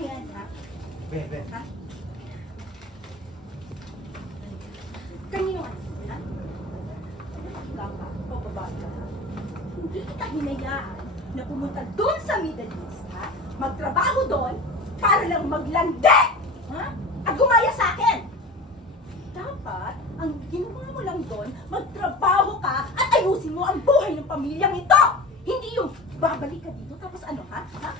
Ano yan, ha? Bebe. Ha? Kanino ka? Ha? Ikaw ka, bababae ka, ha? Hindi kita hinayaan na pumunta doon sa Middle East, ha? Magtrabaho doon para lang maglandi! Ha? At gumaya sa akin! Dapat, ang ginawa mo lang doon, magtrabaho ka at ayusin mo ang buhay ng pamilyang ito! Hindi yung babalik ka dito tapos ano, ha? Ha?